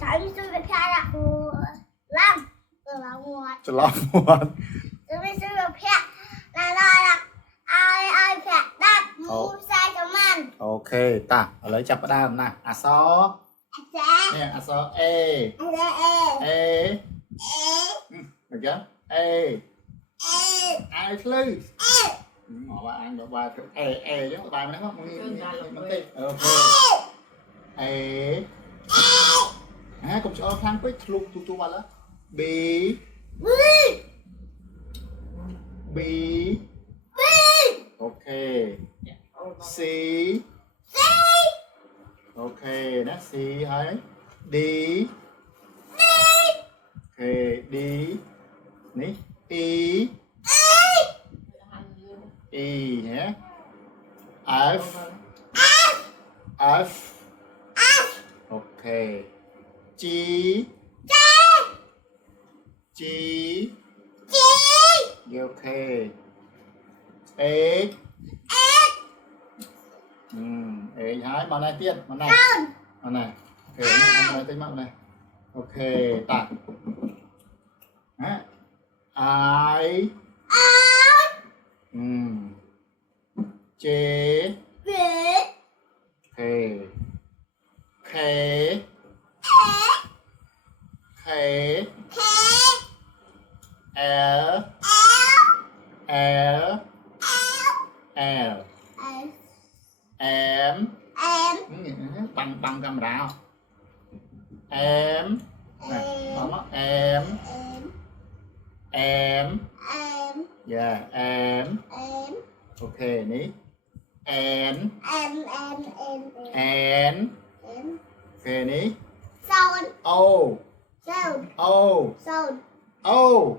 Trời ơi, tôi bị khai ra Lâm. Tôi là nguồn. ច្រឡំមាត់ Tôi bị tôi bị khai là ai khai đáp mu sai cho mình. អូខេតោះឥឡូវចាប់ផ្ដើមណាអក្សរ Dạ. នេះអក្សរ A Ê. A Ê. មិនចឹង A Ê. អាយភ្លឺមកបាទអញបើធ្វើ A A ចឹងបាយហ្នឹងមកនេះមិនទេអូខេ A កុំឆ្អល់ខ្លាំងពេកធ្លុះទូបាត់ឡើ B B អូខេ C អូខេណា C ហើយ D អូខេ D នេះ E E ហ៎ F F អូខេ G G អូខេ H ហើយមកនេះទៀតមកនេះមកនេះអូខេនេះមកនេះតិចមកនេះអូខេតាហ៎ I J K K K L L L M bằng camera em nè nó em yeah em ok ní en ok ní o o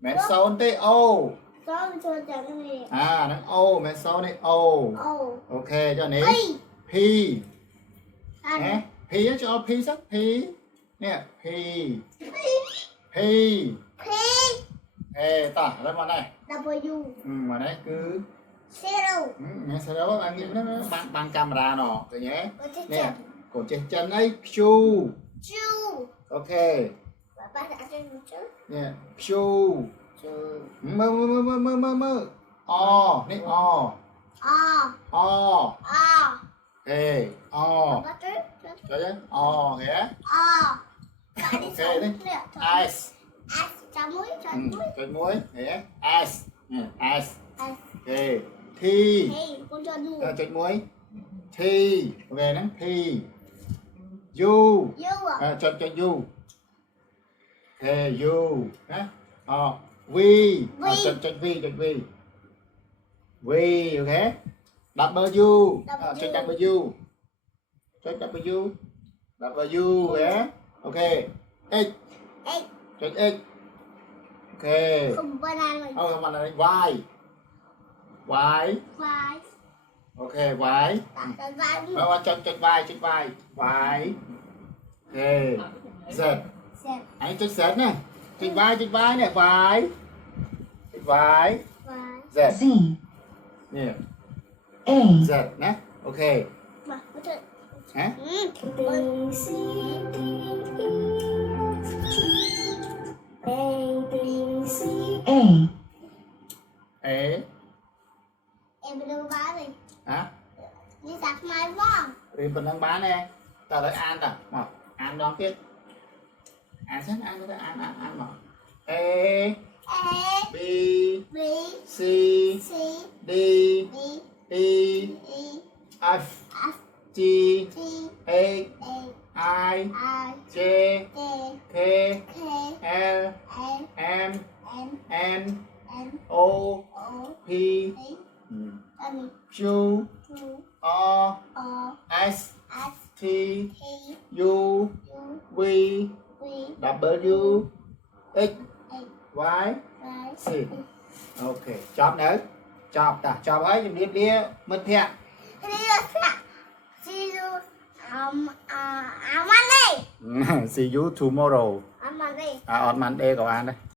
mẹ son tê o nó o mẹ son này o ok cho ní p nè p cho p sắc p nè p ê ta lên vào này mà đấy cứ nghe sau đó bạn nghĩ nó bằng camera nó rồi nhé nè cổ trên chân ấy chu ok nè chu mơ o nè o ê o cho chứ o ghé ok đấy ice cái muối ghé ice ice ok thi chọn muối thi về nó thi du chọn du ok du nhé vi chọn vi ok W chọn W W ghé ok x chọn x ok không bạn là y ok y chọn y y ok z anh chọn z nè chọn y nè y z nè z nè ok hả ê em đưa bán đi hả đi đặt mai vong đi bên đang bán nè ta lấy ăn ta mà ăn đón tiếp ăn sáng ăn nữa ăn mà e b c d e f g h I J K L M N O P Q R S T U V W X Y Z ok chọn nữa chọn ta chọn ấy dùng điên đi mất thiện see you tomorrow on Monday cậu ăn đây